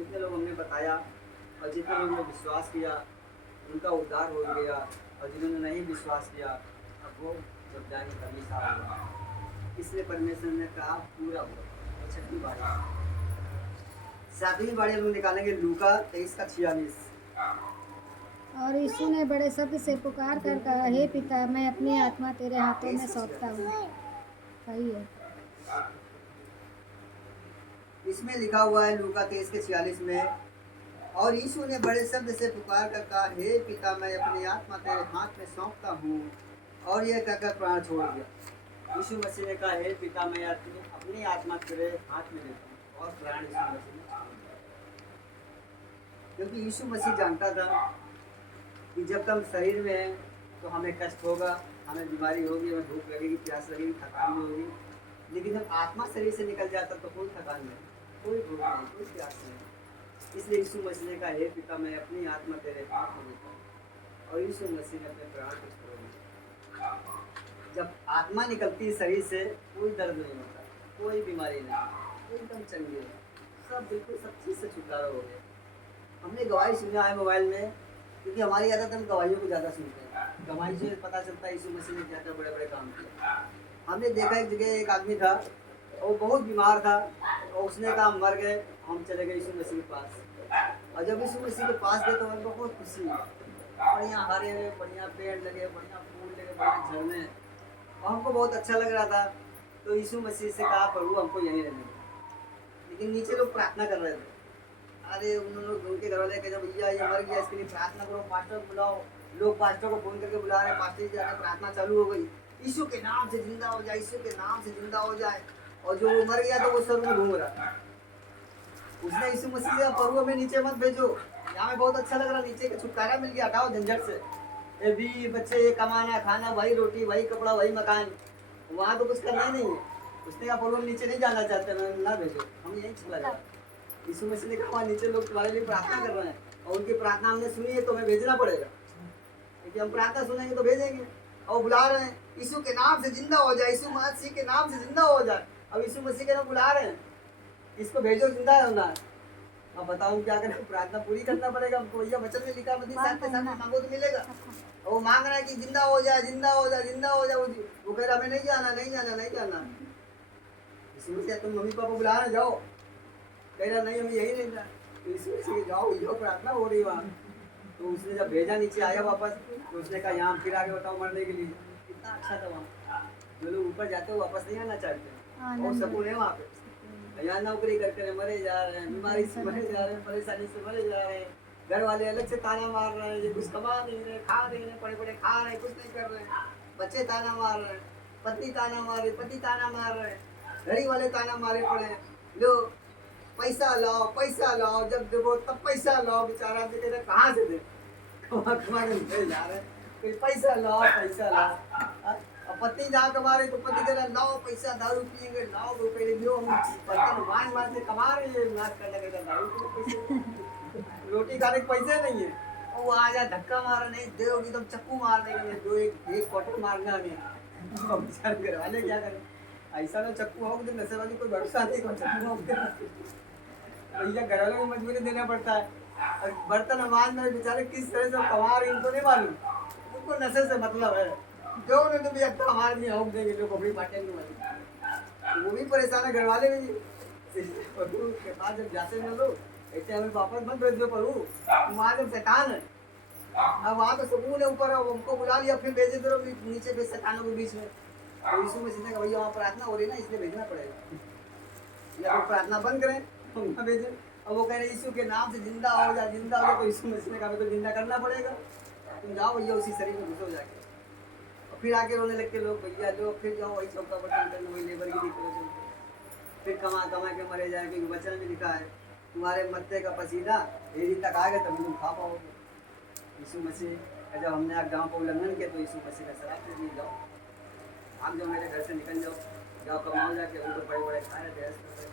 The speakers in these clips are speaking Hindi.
जितने लोग हमने बताया और जितने लोगों ने विश्वास किया उनका उद्धार हो गया, और जिन्होंने नहीं विश्वास किया अब वो जब जाएंगे तभी साफ होगा। इसलिए परमेश्वर ने कहा पूरा हुआ। और छठी बारी, सातवीं बारी हम लोग निकालेंगे लूका 23 का 46। और यीशु ने बड़े शब्द से पुकार कर कहा, हे पिता, मैं अपनी आत्मा तेरे हाथों में 23 का सौंपता हूँ। 46। सही है। इसमें लिखा हुआ है लूका 23 के 46 में, और यीशु ने बड़े शब्द से पुकार कर कहा, हे पिता, मैं अपनी आत्मा तेरे हाथ में सौंपता हूँ। और यह कहकर प्राण छोड़ दिया। यीशु मसीह ने कहा, हे पिता, मैं अपनी आत्मा तेरे हाथ में देता हूँ, और प्राण यीशु मसीह ने छोड़ दिया। क्योंकि यीशु मसीह जानता था कि जब तक हम शरीर में हैं तो हमें कष्ट होगा, हमें बीमारी होगी, हमें भूख लगेगी, प्यास लगेगी, थकान भी होगी। लेकिन जब आत्मा शरीर से निकल जाता तो कोई थकान नहीं, कोई भूख नहीं, कोई प्यास नहीं। इसलिए यीशु मसीह ने कहा, हे पिता, मैं अपनी आत्मा तेरे हाथ में देता हूँ। और यीशु मसीह ने अपने प्राण को छोड़ दिया। जब आत्मा निकलती है शरीर से कोई दर्द नहीं होता, कोई बीमारी नहीं, एकदम चंगे, सब बिल्कुल सब चीज़ से छुटकारा हो गया। हमने गवाही सुना है मोबाइल में, क्योंकि हमारी आदत हम गवाहियों को ज़्यादा सुनते हैं। गवाही से पता चलता है यीशु मसीह ने क्या क्या बड़े बड़े काम किए। हमने देखा एक जगह एक आदमी था, वो बहुत बीमार था, और उसने कहा मर गए, हम चले गए यीशु मसीह के पास। और जब यीशु मसीह के पास गए तो हमें बहुत खुशी हुई। बढ़िया हरे हरे बढ़िया पेड़ लगे, बढ़िया फूल लगे, बढ़िया झरने, और हमको बहुत अच्छा लग रहा था। तो यीशु मसीह से कहा, प्रभु हमको यहीं रहने दो। लेकिन नीचे लोग प्रार्थना कर रहे थे। अरे उन लोग उनके घर वाले कहते, भैया ये मर गया, इसके लिए प्रार्थना करो, पास्टर को बुलाओ। लोग पास्टर को फोन करके बुला रहे हैं, पास्टर जी जाके प्रार्थना चालू हो गई, यीशु के नाम से जिंदा हो जाए, यीशु के नाम से जिंदा हो जाए। और जो वो मर गया तो वो स्वर्ग में घूम रहा। उसने यीशु मसीह से, प्रभु हमें नीचे मत भेजो, यहाँ में बहुत अच्छा लग रहा, नीचे का छुटकारा मिल गया, हटाओ झंझट से। ये भी बच्चे, ये कमाना खाना, वही रोटी, वही कपड़ा, वही मकान, वहाँ तो कुछ करना ही नहीं है। उसने कहा, प्रभु हम नीचे नहीं जाना चाहते, मैं ना भेजो, हम यहीं चला जाए। यीशु मसीह ने कहा, नीचे लोग तुम्हारे लिए प्रार्थना कर रहे हैं, और उनकी प्रार्थना हमने सुनी है तो हमें भेजना पड़ेगा, क्योंकि हम प्रार्थना सुनेंगे तो भेजेंगे। और बुला रहे हैं, यीशु के नाम से जिंदा हो जाए, यीशु मसीह के नाम से जिंदा हो जाए। अब यीशु मसीह के नाम बुला रहे हैं, इसको भेजो, जिंदा होना है। अब बताओ क्या करें, प्रार्थना पूरी करना पड़ेगा हमको। भैया वचन में लिखा, मसीह साथ के साथ मांगो तो मिलेगा। और वो मांग रहा है कि जिंदा हो जाए, जिंदा हो जाए, जिंदा हो जाए। वो कह रहा हमें नहीं जाना, नहीं जाना, नहीं जाना। यीशु मसीह तुम मम्मी पापा बुला रहे, जाओ। कह रहा नहीं, हम यही नहीं जाए। तो यीशु मसीह जाओ, जो प्रार्थना हो रही वहाँ। तो उसने जब भेजा, नीचे आया वापस, तो उसने कहा यहाँ फिर आगे बताओ मरने के लिए। कितना अच्छा था वहाँ। जो लोग ऊपर जाते हो वापस नहीं आना चाहते, और सुकून है वहाँ पे। यहाँ नौकरी करके मरे जा रहे हैं, बीमारी से मरे जा रहे हैं, परेशानी से मरे जा रहे हैं, घर वाले अलग से ताना मार रहे हैं, ये कुछ कमा नहीं रहे, खा नहीं रहे, पड़े पड़े खा रहे, कुछ नहीं कर रहे हैं। बच्चे ताना मार रहे हैं, पत्नी ताना मार रही, पति ताना मार रहे हैं, घड़ी वाले ताना मारे पड़े हैं। लो पैसा लाओ, पैसा लाओ, जब देखो तब पैसा लाओ। बेचारा कहते रहे कहाँ से दे, कमा कमा के ले जा रहे हैं, फिर पैसा लाओ, पैसा लाओ। अब पत्नी जहाँ कमा रही तो पति कह रहा लाओ पैसा, दारू पियेंगे, लाओ रुपये, लो हम बर्तन मांग मांग से कमा रही है, नाच करने का दारू के पैसे, रोटी खाने के पैसे नहीं है। और वो आ जाए धक्का मारा, नहीं दोगी तो चक्कू मार देंगे, दो एक क्वार्टर मारना नहीं। अब बेचारे घर वाले क्या करें, ऐसा ना चक्कू हो तो नशे वाली कोई भरोसा नहीं, कौन चक्कू हो भैया घर वालों को मजबूरी देना पड़ता है। और बर्तन मान में बेचारे किस तरह से कमा रहे इनको नहीं मालूम, उनको नशे से मतलब है। जो उन्हें तो भैया हमारे लिए होक देंगे, जो कपड़ी बांटेंगे वाली, वो भी परेशान है, घर वाले भी। प्रभु के पास जब जाते हैं लोग, ऐसे हमें वापस मत भेज दो प्रभु, वहाँ जब शैतान है। अब वहाँ तो सुकून है ऊपर, अब हमको बुला लिया, फिर भेजे दो नीचे पे शैतानों के बीच में। तो यीशु मसीह ने कहा भैया वहाँ प्रार्थना हो रही है ना, इसलिए भेजना पड़ेगा, या तो प्रार्थना बंद करें तो ना भेजें। अब वो कह रहे यीशु के नाम से जिंदा हो जा, जिंदा हो जा। तो यीशु मसीह ने कहा तो जिंदा करना पड़ेगा, तुम जाओ भैया उसी शरीर में घुसो जाके। और फिर आके रोने लगते लोग, भैया लो फिर जाओ वही चौका बर्तन करना, वही लेबर की तरह चलते, फिर कमा कमा के मरे जाए। क्योंकि वचन में लिखा है तुम्हारे मरते का पसीना देरी तक आएगा तब तुम खा पाओगे। यीशु मसीह जब हमने आप गाँव का उल्लंघन किया तो यीशु मसीह का शराब दे दिए, जाओ आप जाओ मेरे घर से निकल जाओ, जाओ कमाओ जाके, उनको बड़े बड़े खा रहे थे।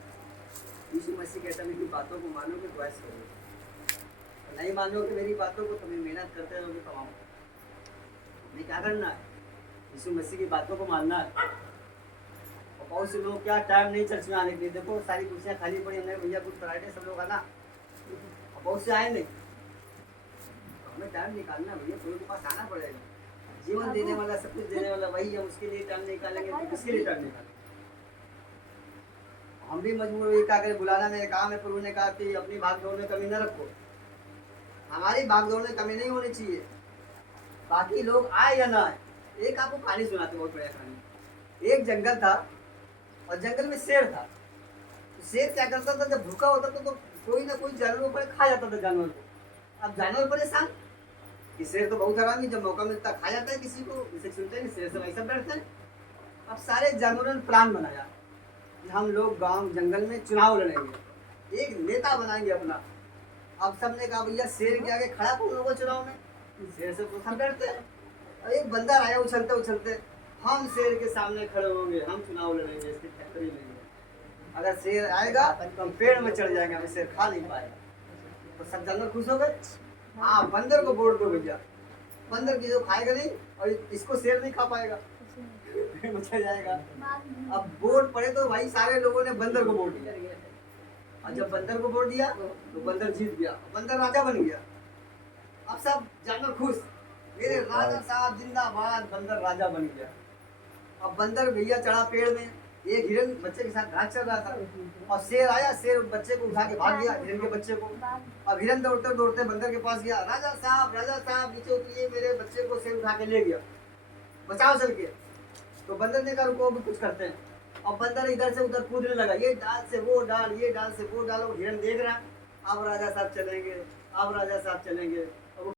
यीशु मसीह कहता है मेरी बातों को मानोगे तो ऐसे करोगे, नहीं मानोगे मेरी बातों को, तुम्हें मेहनत करते रहोगे, कमाओ। नहीं क्या करना है, यीशु मसीह की बातों को मानना है। और बहुत से लोग क्या टाइम नहीं चर्च में आने के लिए, देखो सारी कुर्सियाँ खाली पड़ी, हमने भैया गुड फ्राइडे सब लोग आना, अब बहुत से आए नहीं, हमें टाइम निकालना भैया, प्रभु के पास आना पड़ेगा। जीवन देने वाला, सब कुछ देने वाला वही है, उसके लिए टाइम निकालेंगे तो किसके लिए टाइम निकालेंगे? हम भी मजबूर हुए, क्या करें, बुलाना मेरे काम है। प्रभु ने कहा कि अपनी भागदौड़ में कमी न रखो। हमारी भागदौड़ में कमी नहीं होनी चाहिए, बाकी लोग आए या ना आए। एक आपको कहानी सुनाते, बहुत बढ़िया कहानी। एक जंगल था और जंगल में शेर था। तो शेर क्या करता था, जब भूखा होता था तो कोई ना कोई जानवर पर खा जाता था जानवर को। अब जानवर परेशान कि शेर तो बहुत हरामी, जब मौका मिलता खा जाता है किसी को, इसे सुनते हैं शेर से वैसा डरते हैं। अब सारे जानवरों ने प्लान बनाया कि हम लोग गांव जंगल में चुनाव लड़ेंगे, एक नेता बनाएंगे अपना। अब सबने कहा भैया शेर के आगे खड़ा कौन होगा चुनाव में, शेर से तो सब डरते हैं। और एक बंदर आया उछलते उछलते, हम शेर के सामने खड़े होंगे, हम चुनाव लड़ेंगे, इसकी टक्कर ही लेंगे। अगर शेर आएगा तो हम पेड़ में चढ़ जाएंगे, हमें शेर खा नहीं पाएगा। तो सब जानवर खुश हो गए। हाँ, बंदर को वोट दो भैया, बंदर की जो खाएगा नहीं और इसको शेर नहीं खा पाएगा, पेड़ में चढ़ जाएगा। अब वोट पड़े तो भाई सारे लोगों ने बंदर को वोट दिया, और जब बंदर को वोट दिया तो बंदर जीत गया, बंदर राजा बन गया। अब सब जानवर खुश, मेरे राजा साहब जिंदाबाद, बंदर राजा बन गया। अब बंदर भैया चढ़ा पेड़ में, एक हिरन बच्चे के साथ घास चल रहा था और शेर आया, शेर बच्चे को उठा के भाग गया, हिरन के बच्चे को। अब हिरन दौड़ते दौड़ते बंदर के पास गया, राजा साहब नीचे उतरिए, मेरे बच्चे को शेर उठा के ले गया, बचाओ चल के। तो बंदर ने कहा रुको भी कुछ करते हैं। अब बंदर इधर से उधर कूदने लगा, ये डाल से वो डाल, ये डाल से वो डालो, हिरन देख रहा, अब राजा साहब चलेंगे, अब राजा साहब चलेंगे।